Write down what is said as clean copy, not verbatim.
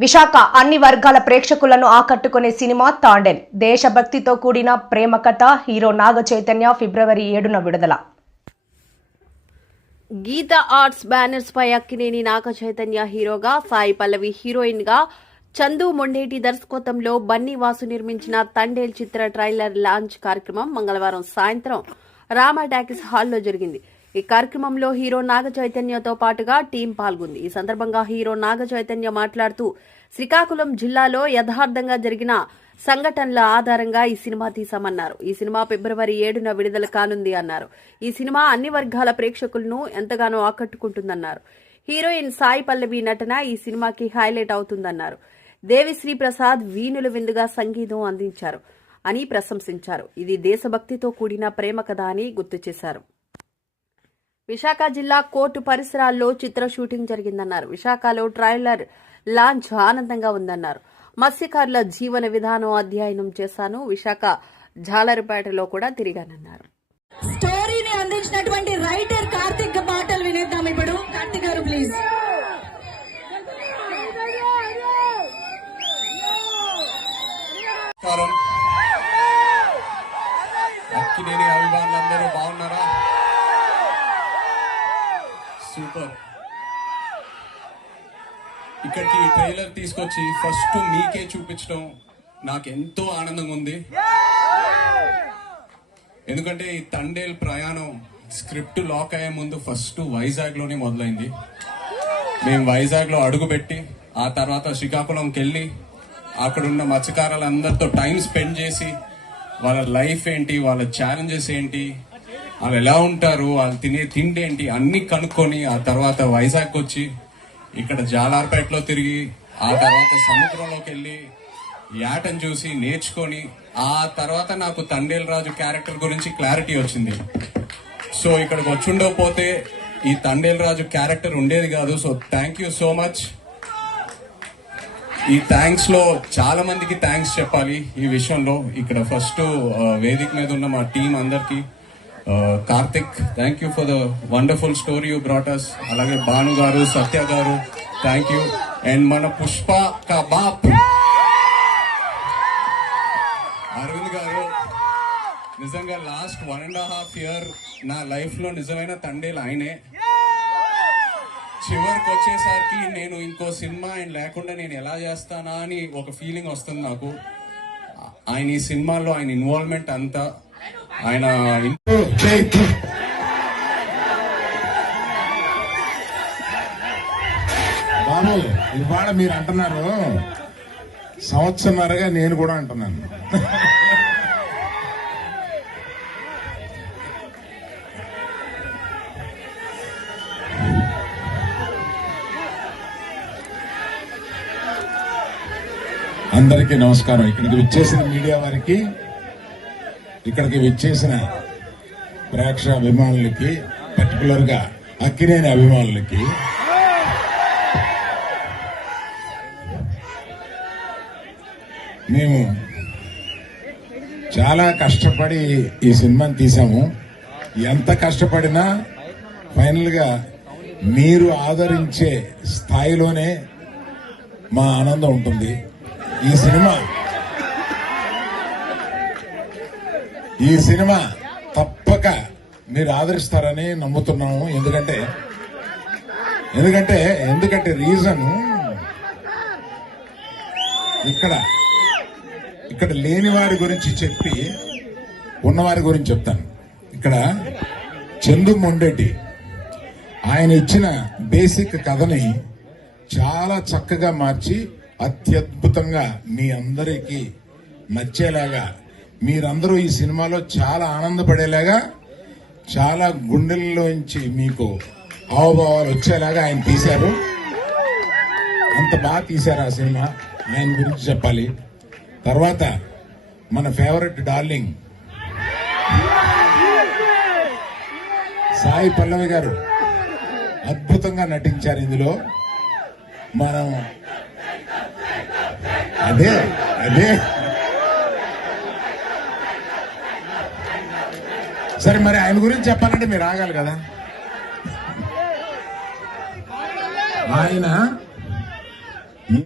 విశాఖ అన్ని వర్గాల ప్రేక్షకులను ఆకట్టుకునే సినిమా తాండేల్. దేశభక్తితో కూడిన ప్రేమ కథ. హీరో నాగ చైతన్య ఫిబ్రవరి 7న విడుదల. గీత ఆర్ట్స్ బ్యానర్స్ పై అక్కినేని నాగ చైతన్య హీరోగా, సాయి పల్లవి హీరోయిన్ గా, చందు మొండేటి దర్శకత్వంలో బన్నీ వాసు నిర్మించిన తండేల్ చిత్ర ట్రైలర్ లాంచ్ కార్యక్రమం మంగళవారం సాయంత్రం రామా టాకీస్ హాల్లో జరిగింది. ఈ కార్యక్రమంలో హీరో నాగ చైతన్యతో పాటుగా టీం పాల్గొంది. ఈ సందర్భంగా హీరో నాగ చైతన్య మాట్లాడుతూ, శ్రీకాకుళం జిల్లాలో యథార్థంగా జరిగిన సంఘటనల ఆధారంగా ఈ సినిమా తీశామన్నారు. ఈ సినిమా ఫిబ్రవరి 7న విడుదల కానుంది అన్నారు. ఈ సినిమా అన్ని వర్గాల ప్రేక్షకులను ఎంతగానో ఆకట్టుకుంటుందన్నారు. హీరోయిన్ సాయి పల్లవి నటన ఈ సినిమాకి హైలైట్ అవుతుందన్నారు. దేవిశ్రీ ప్రసాద్ వీణుల విందుగా సంగీతం అందించారు అని ప్రశంసించారు. ఇది దేశభక్తితో కూడిన ప్రేమ కథ అని గుర్తు చేశారు. విశాఖ జిల్లా కోర్టు పరిసరాల్లో చిత్ర షూటింగ్ జరిగిందన్నారు. విశాఖలో ట్రైలర్ లాంచ్ ఆనందంగా ఉందన్నారు. మత్స్యకారుల జీవన విధానం అధ్యయనం చేశాను. విశాఖ జాలరిపేటలో కూడా తిరిగానన్నారు. స్టోరీని అందించినటువంటి రైటర్ కార్తిక్ మాటలు వినేద్దాం ఇప్పుడు. కార్తిక్ గారు ప్లీజ్. అక్కినేని అభిమానులందరూ బాగున్నారా? సూపర్. ఇక్కడికి ట్రైలర్ తీసుకొచ్చి ఫస్ట్ మీకే చూపించడం నాకు ఎంతో ఆనందంగా ఉంది. ఎందుకంటే ఈ తండేల్ ప్రయాణం స్క్రిప్ట్ లాక్ అయ్యే ముందు ఫస్ట్ వైజాగ్ లోనే మొదలైంది. మేము వైజాగ్ లో అడుగుపెట్టి ఆ తర్వాత శ్రీకాకుళంకి వెళ్ళి అక్కడున్న మత్స్యకారులందరితో టైం స్పెండ్ చేసి వాళ్ళ లైఫ్ ఏంటి, వాళ్ళ ఛాలెంజెస్ ఏంటి, వాళ్ళు ఎలా ఉంటారు, వాళ్ళు తినే తిండి ఏంటి అన్ని కనుక్కొని ఆ తర్వాత వైజాగ్ వచ్చి ఇక్కడ జాలార్పేటలో తిరిగి ఆ తర్వాత సముద్రంలోకి వెళ్ళి యాటను చూసి నేర్చుకొని ఆ తర్వాత నాకు తండేల్ రాజు క్యారెక్టర్ గురించి క్లారిటీ వచ్చింది. సో ఇక్కడికి వచ్చుండకపోతే ఈ తండేల్ రాజు క్యారెక్టర్ ఉండేది కాదు. So thank you so much. ఈ థ్యాంక్స్ లో చాలా మందికి థ్యాంక్స్ చెప్పాలి ఈ విషయంలో. ఇక్కడ ఫస్ట్ వేదిక మీద ఉన్న మా టీం అందరికి, Karthik thank you for the wonderful story you brought us. అలాగే భాను గారు, సత్య గారు థ్యాంక్ యూ. అండ్ మన పుష్ప కా బాప్ అరవింద్ గారు, నిజంగా లాస్ట్ 1.5 year నా లైఫ్ లో నిజమైన తండేలు ఆయనే. చివరికి వచ్చేసరికి నేను ఇంకో సినిమా ఆయన లేకుండా నేను ఎలా చేస్తానా అని ఒక ఫీలింగ్ వస్తుంది నాకు. ఆయన ఈ సినిమాలో ఆయన ఇన్వాల్వ్మెంట్ అంతా ఆయన బాబు ఇవాళ మీరు అంటున్నారు, సంవత్సరంన్నరగా నేను కూడా అంటున్నాను. అందరికీ నమస్కారం. ఇక్కడికి విచ్చేసిన మీడియా వారికి, ఇక్కడికి విచ్చేసిన ప్రేక్షక అభిమానులకి, పర్టికులర్ గా అక్కినేని అభిమానులకి మేము చాలా కష్టపడి ఈ సినిమాని తీసాము. ఎంత కష్టపడినా ఫైనల్ గా మీరు ఆదరించే స్థాయిలోనే మా ఆనందం ఉంటుంది. ఈ సినిమా తప్పక మీరు ఆదరిస్తారని నమ్ముతున్నాము. ఎందుకంటే రీజన్ ఇక్కడ లేని వారి గురించి చెప్పి ఉన్నవారి గురించి చెప్తాను. ఇక్కడ చందు మొండేటి ఆయన ఇచ్చిన బేసిక్ కథని చాలా చక్కగా మార్చి అత్యద్భుతంగా మీ అందరికీ నచ్చేలాగా, మీరందరూ ఈ సినిమాలో చాలా ఆనందపడేలాగా, చాలా గుండెల్లోంచి మీకు హావభావాలు వచ్చేలాగా ఆయన తీశారు. అంత బాగా తీశారు ఆ సినిమా. ఆయన గురించి చెప్పాలి. తర్వాత మన ఫేవరెట్ డార్లింగ్ సాయి పల్లవి గారు అద్భుతంగా నటించారు ఇందులో. మనం అదే సరే, మరి ఆయన గురించి చెప్పాలంటే మీరు ఆగాలి కదా. ఆయన